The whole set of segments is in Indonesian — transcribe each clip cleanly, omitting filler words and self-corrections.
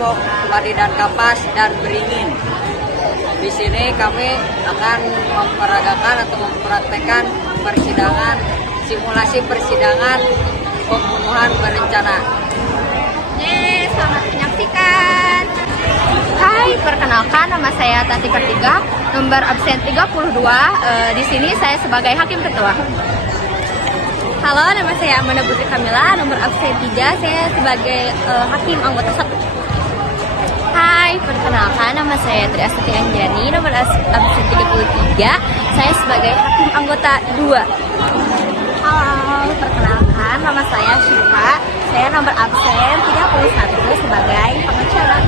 Depok, Wadi dan Kapas, dan Beringin. Di sini kami akan memperagakan atau mempraktekkan persidangan, simulasi persidangan pembunuhan berencana. Selamat menyaksikan. Hai, perkenalkan nama saya Tati Kartika, nomor absen 32. Di sini saya sebagai hakim ketua. Halo, nama saya Amanda Putri Kamila, nomor absen 3. Saya sebagai hakim anggota 1. Hai, perkenalkan nama saya Tri Astuti Anjani, nomor absen 33. Saya sebagai hakim anggota 2. Halo, perkenalkan nama saya Syifa. Saya nomor absen 31 sebagai pengacara.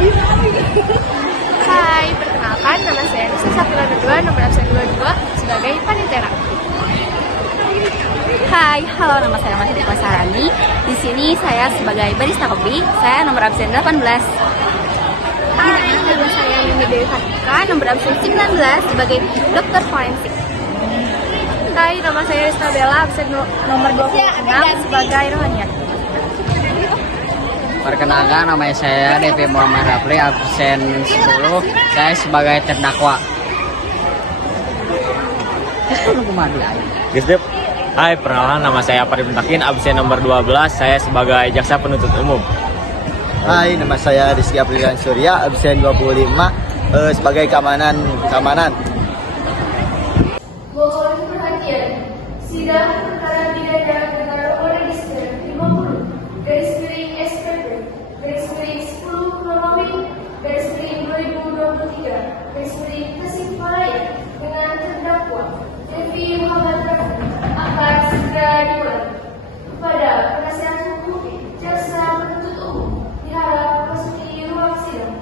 Hai, perkenalkan nama saya Nusa Safira Dua, nomor absen 22 sebagai panitera. Hai, halo, nama saya Mahdi Pasarani. Di sini saya sebagai barista kopi. Saya nomor absen 18. Hai, nama saya Yumi Dewi Fatika, nomor absen 19 sebagai dokter forensik. Hai, nama saya Rizka Bella, absen nomor 26 sebagai rohaniat. Perkenalkan, nama saya Devi Muhammad Rafli, absen 10. Saya sebagai terdakwa. Hai, perkenalkan nama saya Farid Mutakin, absen nomor 12. Saya sebagai jaksa penuntut umum. Hai, nama saya Rizky Aprilian Surya, absen 25 sebagai keamanan. Mohon perhatian, sidang perkara pidana negara nomor register 50/10/10/2023 Tasikmalaya dengan terdakwa Devi Muhammad Rafli akan segera dimulai. Kepada penasihat hukum jaksa penuntut umum diharap memasuki ruang sidang.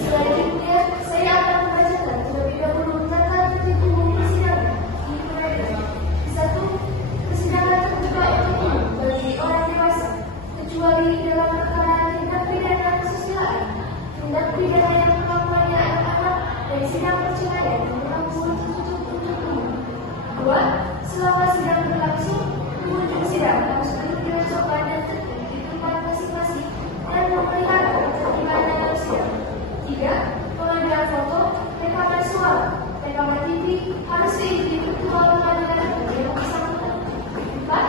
Selanjutnya, saya akan membacakan terlebih dahulu tata tertib umum persidangan di pengadilan. 1. Persidangan terbuka untuk umum bagi orang dewasa, kecuali dalam perkara tindak pidana kesusilaan, tindak pidana yang melakukannya anak-anak, dan sidang perceraian yang berlangsung tertutup untuk umum. 2. Selama sidang berlangsung, pengunjung sidang harus duduk dengan sopan dan tertib di tempat masing-masing dan memelihara ketertiban dalam sidang. 3. Pengambilan foto, rekaman suara, rekaman TV harus diikuti ketua pengadilan yang bersangkutan. 4.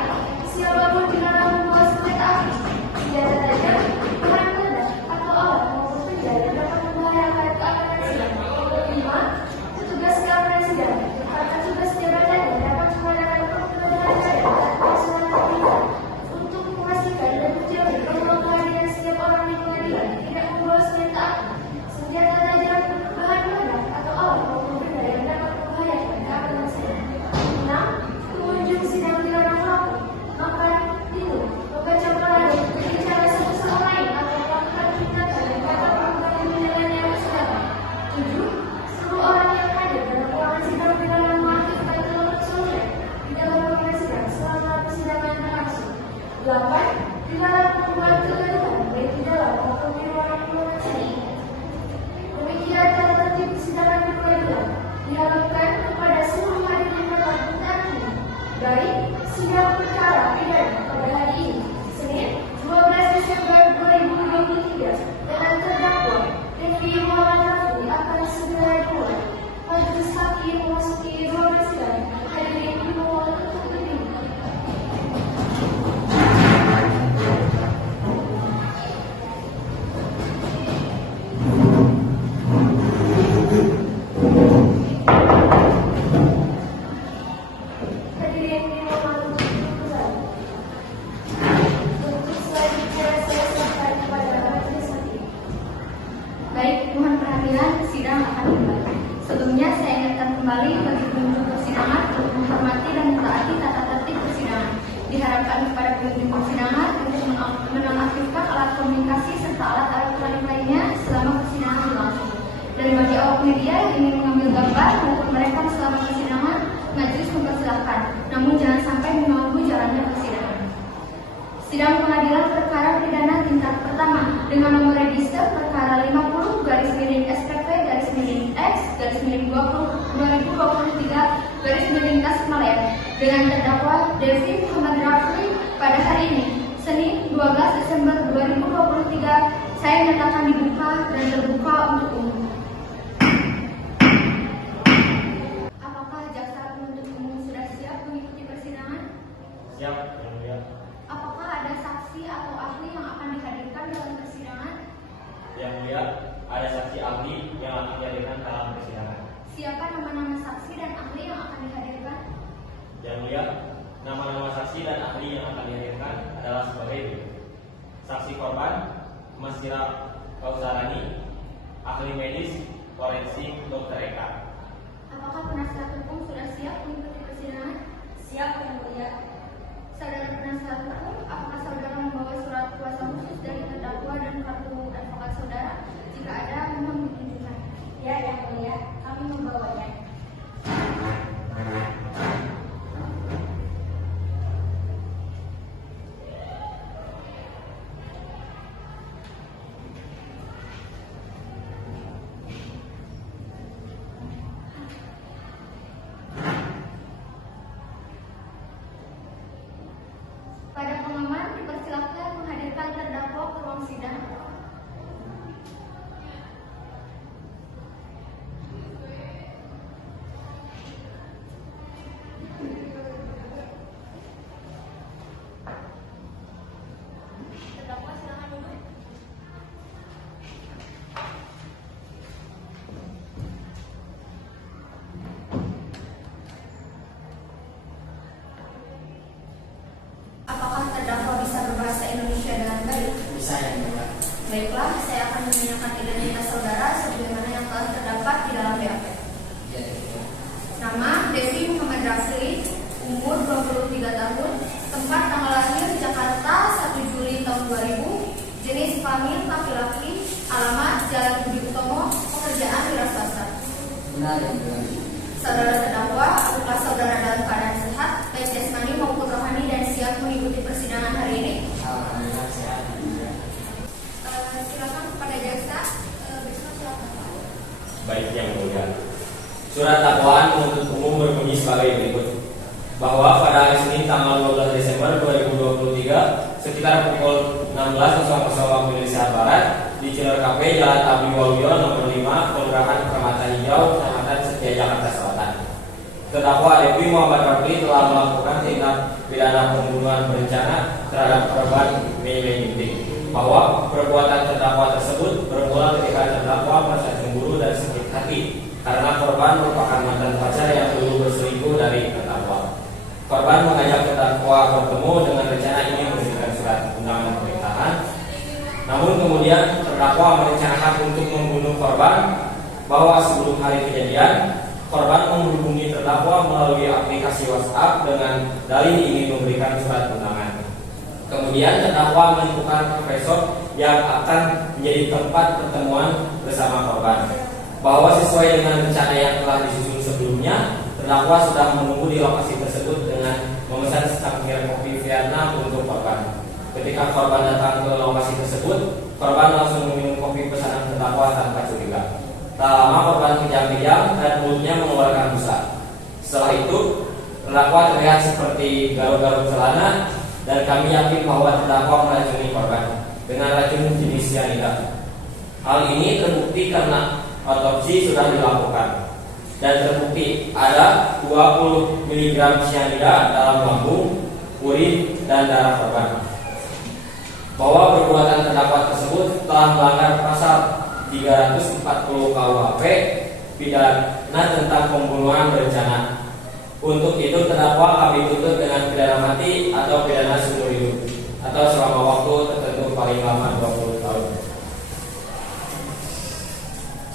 Siapapun dilarang membawa senjata api, senjata tajam, bahan peledak atau alat maupun benda yang dapat membahayakan keamanan sidang. 5. Petugas keamanan sidang merupakan tugas jabatan yang dapat mengadakan penggeledahan terhadap personal terlibat untuk memastikan dan menjamin bahwa kehadiran setiap orang di pengadilan tidak membawa senjata api, senjata tajam, bahan peledak atau alat maupun benda yang dapat membahayakan keamanan sidang. 6. Pengunjung sidang dilarang merokok, makan, minum, membaca koran, berbicara satu sama lain atau melakukan tindakan yang dapat mengganggu jalannya persidangan. 7. Seluruh orang yang hadir dalam ruangan sidang dilarang mengaktifkan telepon seluler di dalam ruangan sidang selama persidangan berlangsung. 8. Dilarang membuat kegaduhan baik di dalam maupun di ruangan sidang. Demikian tata tertib persidangan di pengadilan diharapkan kepada seluruh hadirin dapat mentaati baik sidang perkara pidana pada hari ini, Senin 12 Desember 2023, dengan terdakwa Devi Muhammad Rafli akan segera dimulai. Majelis hakim memasuki ruangan sidang. Hadirin dimohon untuk berdiri. Hadirin dimohon untuk duduk. Untuk selanjutnya saya sampaikan kepada majelis hakim. Baik, mohon perhatian, sidang akan dimulai. Sebelumnya saya ingatkan kembali bagi pengunjung persidangan untuk menghormati dan mentaati tata tertib persidangan. Diharapkan kepada pengunjung persidangan untuk menonaktifkan alat komunikasi serta alat elektronik lainnya selama persidangan berlangsung. Dan bagi awak media yang ingin mengambil gambar maupun merekam selama persidangan, majelis mempersilahkan, namun jangan sampai mengganggu jalannya persidangan. Sidang pengadilan perkara pidana tingkat pertama dengan nomor register perkara 50/SPP Tasikmalaya dengan terdakwa Devi Muhammad Rafli pada hari ini, Senin 12 Desember 2023, saya menyatakan dibuka dan terbuka untuk umum. Apakah jaksa penuntut umum sudah siap mengikuti persidangan? Siap, Yang Mulia. Apakah ada saksi atau ahli yang akan dihadirkan dalam persidangan? Yang Mulia, ada saksi ahli yang akan dihadirkan dalam persidangan. Siapa nama-nama saksi dan ahli yang akan dihadirkan? Yang Mulia, nama-nama saksi dan ahli yang akan dihadirkan adalah sebagai berikut. Saksi korban, Masira Kausarani, ahli medis forensik Dr. Eka. Apakah penasihat hukum sudah siap mengikuti persidangan? Siap, Yang Mulia. Saudara penasihat hukum, apakah saudara membawa surat kuasa khusus dari terdakwa dan kartu advokat saudara? Jika ada, mohon ditunjukkan. Ya, Yang Mulia, kami membawanya. Pada pengaman dipersilakan menghadirkan terdakwa ke ruang sidang. Terdakwa silakan duduk. Apakah terdakwa bisa berbahasa Indonesia dengan baik? Bisa, Yang Mulia. Baiklah, saya akan menanyakan identitas saudara sebagaimana yang telah terdapat di dalam BAP. Ya, Yang Mulia. Nama Devi Muhammad Rafli, umur 23 tahun, tempat tanggal lahir Jakarta 1 Juli tahun 2000, jenis kelamin laki-laki, alamat Jalan Budi Utomo, pekerjaan wira swasta. Benar, Yang Mulia. Saudara terdakwa, apakah saudara dalam keadaan sehat, baik jasmani maupun rohani dan siap mengikuti persidangan hari ini? Alhamdulillah sehat, Yang Mulia. Silakan kepada jaksa, besok silakan. Baik, Yang Mulia. Surat dakwaan penuntut umum berbunyi sebagai berikut. Bahwa pada hari Senin tanggal 12 Desember 2023 sekitar pukul 16.00 waktu Indonesia Barat di Cilor Cafe Jalan Tabli Waluyo nomor 5 Kelurahan Permata Hijau Kecamatan Setia Jakarta Selatan. Terdakwa Devi Muhammad Rafli telah melakukan tindak pidana pembunuhan berencana terhadap korban Mei Ginting. Bahwa perbuatan terdakwa tersebut bermula ketika terdakwa merasa cemburu dan sakit hati karena korban merupakan mantan pacar yang dulu berselingkuh dari terdakwa. Korban mengajak terdakwa bertemu dengan rencana ingin memberikan surat undangan pernikahan. Namun kemudian terdakwa merencanakan untuk membunuh korban. Bahwa sebelum hari kejadian, korban menghubungi terdakwa melalui aplikasi WhatsApp dengan dalih ingin memberikan surat undangan. Kemudian terdakwa menentukan profesor yang akan menjadi tempat pertemuan bersama korban. Bahwa sesuai dengan rencana yang telah disusun sebelumnya, terdakwa sudah menunggu di lokasi tersebut dengan memesan secangkir kopi Vietnam untuk korban. Ketika korban datang ke lokasi tersebut, korban langsung meminum kopi pesanan terdakwa tanpa curiga. Tak lama korban kejang-kejang dan mulutnya mengeluarkan busa. Setelah itu, terdakwa terlihat seperti garuk-garuk celana dan kami yakin bahwa terdakwa meracuni korban dengan racun jenis cyanida. Hal ini terbukti karena otopsi sudah dilakukan dan terbukti ada 20 mg cyanida dalam lambung, urin, dan darah korban. Bahwa perbuatan terdakwa tersebut telah melanggar pasal 340 KUHP pidana tentang pembunuhan berencana. Untuk itu terdakwa kami tuntut dengan pidana mati atau pidana seumur hidup atau selama waktu tertentu paling lama 20 tahun.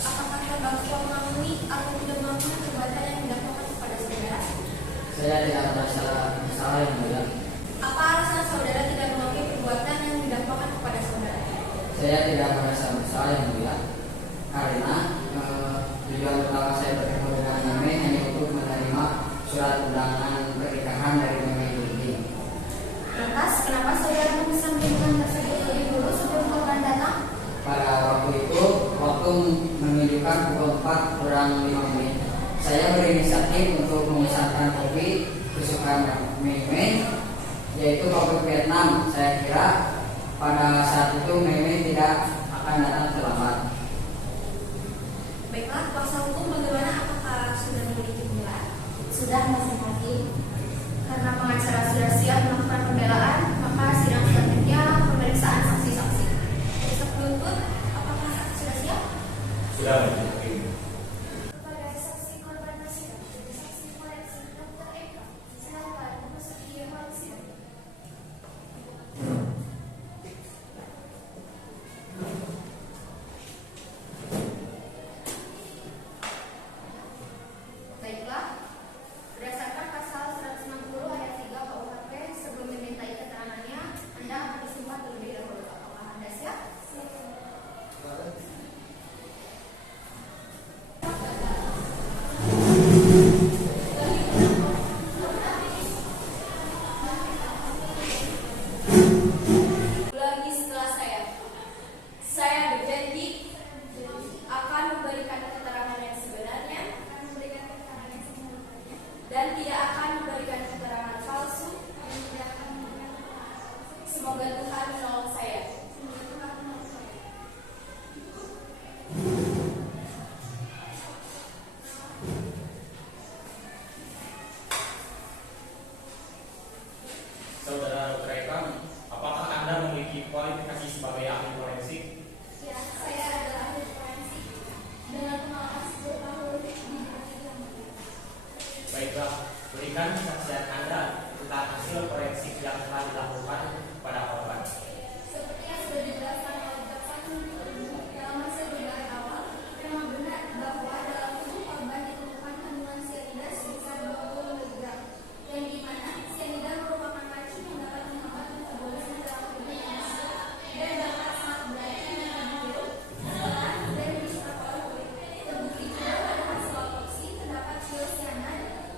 Apakah terdakwa mengakui atau tidak mengakui perbuatan yang didakwakan kepada saudara? Saya tidak merasa bersalah, Yang Mulia. Apa alasan saudara tidak mengakui perbuatan yang didakwakan kepada saudara? Saya tidak merasa bersalah, Yang Mulia, karena tujuan utama saya bertemu dengan Meme hanya untuk menerima surat undangan pernikahan dari Meme Ginting. Lantas, kenapa saudara memesan minuman tersebut lebih dulu sebelum korban datang? Pada waktu itu, waktu waktu menunjukkan pukul 4 kurang 5 menit. Saya berinisiatif untuk memesankan kopi kesukaan Mei, yaitu kopi Vietnam. Saya kira pada saat itu Mei tidak akan datang terlambat. Baiklah, kuasa hukum bagaimana? Apakah sudah memiliki pembelaan? Sudah, Mas Hakim. Karena pengacara sudah siap melakukan pembelaan, maka sidang selanjutnya pemeriksaan saksi-saksi. Untuk penuntut, apakah saksi sudah siap? Sudah, Majelis Hakim. Kepada saksi korban sidang, saksi forensik Dr. Eka, silakan memasuki ruang sidang. Baiklah, berdasarkan pasal 160 ayat 3 KUHP, sebelum dimintai keterangannya, Anda akan disumpah terlebih dahulu. Apakah Anda siap? Ulangi setelah saya. Saya berjanji akan memberikan keterangan yang sebenarnya dan tidak akan memberikan keterangan palsu. Semoga Tuhan menolong saya. Saudara Dr. Eka, apakah Anda memiliki kualifikasi sebagai ahli forensik? Ya, saya adalah ahli forensik dengan pengalaman 10 tahun di bidang ilmu. Baiklah, berikan kesaksian Anda tentang hasil forensik yang telah dilakukan pada korban. Seperti yang sudah dijelaskan oleh jaksa penuntut umum dalam hasil dugaan awal, memang benar bahwa dalam tubuh korban ditemukan kandungan cyanida sebesar 20 mg, yang di mana cyanida merupakan racun yang dapat menghambat metabolisme dalam tubuh manusia dan dapat sangat beracun yang dihirup setelah dan diserap oleh kulit. Terbukti juga pada hasil autopsi terdapat cyanida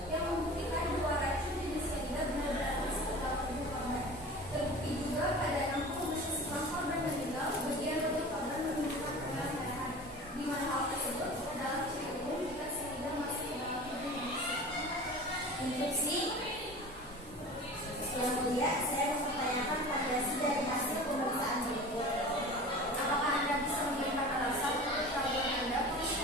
yang membuktikan bahwa racun jenis cyanida benar-benar masuk ke dalam tubuh korban. Terbukti juga pada 60 menit setelah korban meninggal, bagian tubuh korban menunjukkan pemerahan, di mana hal tersebut dalam ciri umum jika cyanida masuk ke dalam tubuh manusia. Instruksi. Yang mulia, saya mempertanyakan validasi dari hasil pemeriksaan berikut. Apakah Anda bisa memberikan alasan untuk keraguan Anda, Polisi?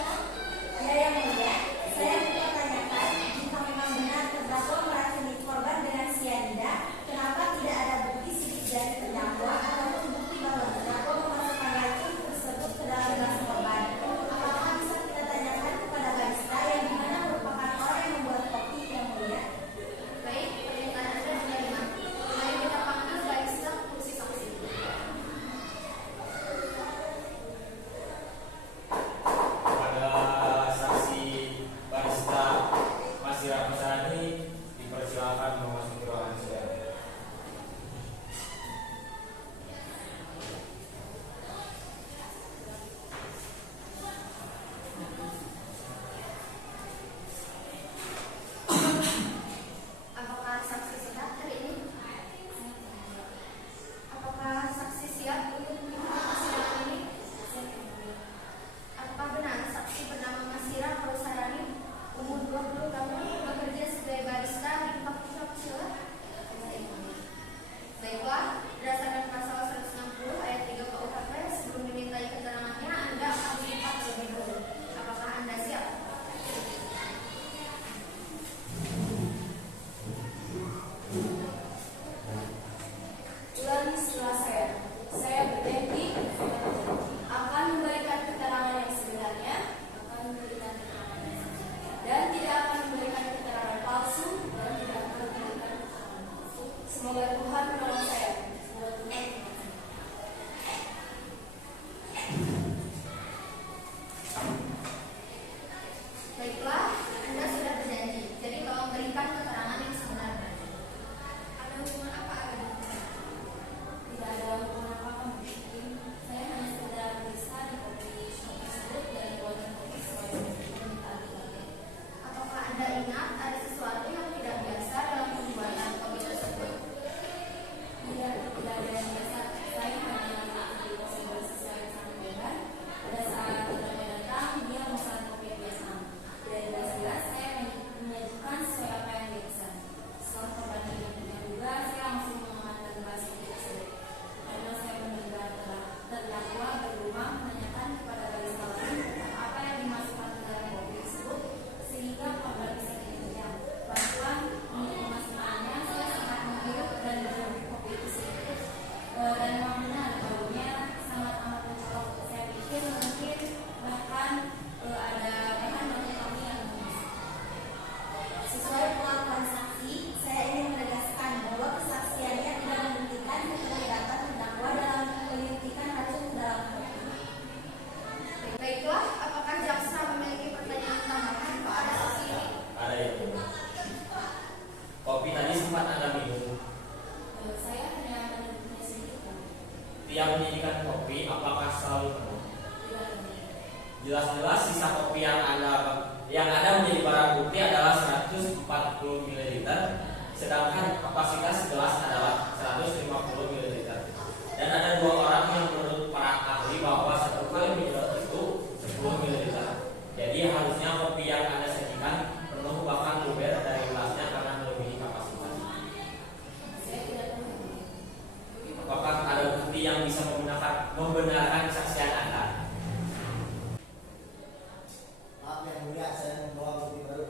Ya, yang mulia, saya mempertanyakan jika memang benar terdakwa meracuni korban dengan cyanida, kenapa tidak ada bukti sidik jari terdakwa ataupun bukti bahwa terdakwa memasukkan racun tersebut ke dalam gelas korban? Apakah bisa kita tanyakan kepada barista yang dimana merupakan orang yang membuat kopi, yang mulia? Baik, permintaan Anda diterima. Mari kita panggil barista kursi saksi. Pada saksi barista Masira Masani dipersilakan memasuki ruangan sidang. Apakah saksi siap hari ini? Apakah saksi siap untuk mengikuti persidangan ini? Apakah benar saksi bernama Masira Rosarani, umur 20 tahun, bekerja sebagai barista di coffee shop Sheila? Baiklah, berdasarkan pasal 160 ayat 3 KUHP, sebelum dimintai keterangannya, Anda akan disumpah terlebih dahulu. Apakah Anda siap? Ulangi setelah saya. Saya berjanji akan memberikan keterangan yang sebenarnya, dan tidak akan memberikan keterangan palsu, dan tidak akan memberikan keterangan palsu. Semoga Tuhan menolong saya. Baiklah, Anda sudah berjanji, jadi tolong berikan keterangan yang sebenarnya. Ada hubungan apa dengan saya? Tidak ada hubungan apa-apa mungkin. Saya hanya sekedar barista di kopi shop tersebut dan buatan kopi sesuai dengan permintaan klien. Apakah Anda ingat ada sesuatu yang tidak biasa dalam pembuatan kopi tersebut? Tidak ada yang biasa. Saya hanya mengikuti prosedur sesuai dengan Pada saat tetangganya datang, dia memesan kopi Vietnam. Dan jelas-jelas saya menyajikan sesuai apa yang dia pesan. Setelah korban ini juga, saya langsung mengamankan gelas kopi tersebut. Karena saya mendengar terdakwa bergumam menanyakan kepada barista lain tentang apa yang dimasukkan ke dalam kopi tersebut, sehingga korban bisa diam. Bantuan untuk memasukkannya, saya sangat menghirup dan mencoba kopi itu sedikit. Dan memang benar baunya sangat amat mencolok. Saya pikir mungkin bahkan ada bahan baku kami yang memasuk. Sesuai pengakuan saksi, saya ingin menegaskan bahwa kesaksiannya tidak membuktikan keterlibatan terdakwa dalam menyuntikkan racun ke dalam kopi. Baiklah, apakah jaksa memiliki pertanyaan tambahan kepada saksi ini? Ada yang kopi tadi sempat Anda minum. Saya hanya menunjukkan sedikit. Tiap menyajikan kopi, apakah selalu penuh? Tidak. Jelas-jelas sisa kopi yang ada menjadi barang bukti adalah 140 ml, sedangkan kapasitas gelas adalah 150 ml. Dan ada dua orang yang menurut para ahli bahwa satu kali menyedot itu 10 ml. Jadi harusnya kopi yang Anda sajikan penuh bahkan luber dari gelasnya karena melebihi kapasitas. Saya tidak tahu. Apakah ada bukti yang bisa membenarkan kesaksian Anda? Maaf yang mulia, saya membawa kopi baru.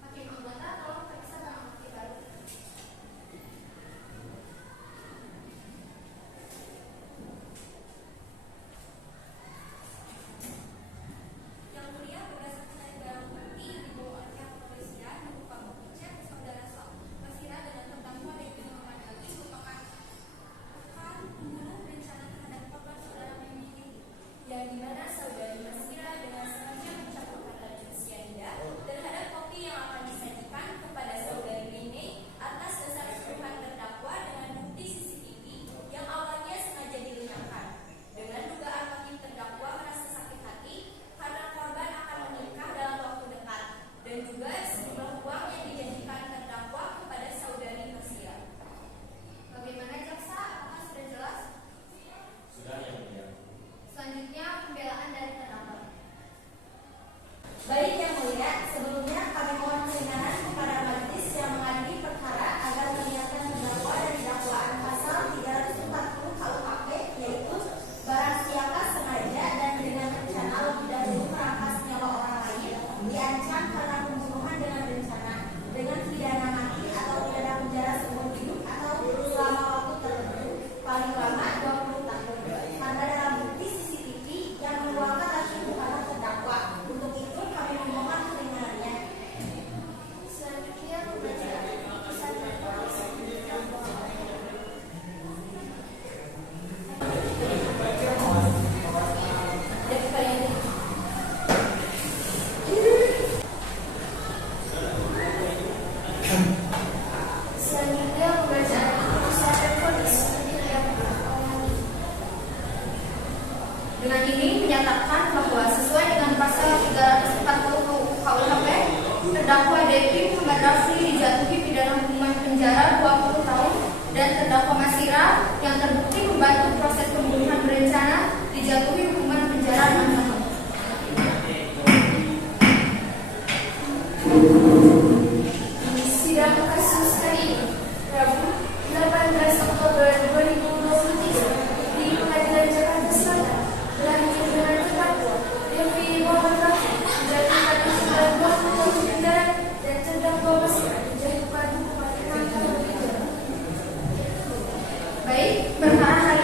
Hakim anggota, tolong periksa barang bukti baru. Yang mulia, berdasarkan barang bukti yang dibawa oleh pihak kepolisian berupa bukti cek saudara Masira dengan terdakwa Devi Muhammad Ali merupakan pembunuh berencana terhadap korban saudara Memi ini, yang dimana saudari Masira dengan sengaja mencampurkan racun cyanida terhadap kopi yang akan disajikan kepada saudari Mene atas dasar tuduhan terdakwa dengan bukti CCTV yang awalnya sengaja dilenyapkan. Dengan dugaan hakim terdakwa merasa sakit hati karena korban akan menikah dalam waktu dekat, dan juga sejumlah uang yang dijanjikan terdakwa kepada saudari Masira. Bagaimana jaksa? Apakah sudah jelas? Sudah yang mulia. Selanjutnya, pembelaan dari terdakwa. Baik yang mulia, sebelumnya kami mohon keringanan kepada majelis yang mengadili perkara agar mengingatkan terdakwa dari dakwaan pasal 340 KUHP, yaitu barang siapa sengaja dan dengan rencana lebih dahulu merampas nyawa orang lain, diancam karena pembunuhan dengan rencana dengan pidana mati atau pidana penjara seumur hidup atau selama waktu tertentu, paling lama 20 tahun. Karena dalam bukti CCTV yang menuangkan racun kepada terdakwa, untuk itu kami memohon keringanannya. Selanjutnya pembacaan putusan polisi. Selanjutnya pembacaan putusan polisi. Dengan ini menyatakan bahwa sesuai dengan pasal 340 KUHP, terdakwa Devi Muhammad Rafli dijatuhi pidana hukuman penjara 20 tahun dan terdakwa Masira yang terbukti membantu proses pembunuhan berencana dijatuhi hukuman penjara 6 tahun. Sidang kasus kali ini, Rabu 18 Oktober 2023 di Pengadilan Jakarta Selatan, berakhir dengan terdakwa Devi Muhammad Rafli dijatuhkan hukuman 20 tahun penjara dan terdakwa Masira dijatuhkan hukuman 6 tahun penjara. Baik, perkara hari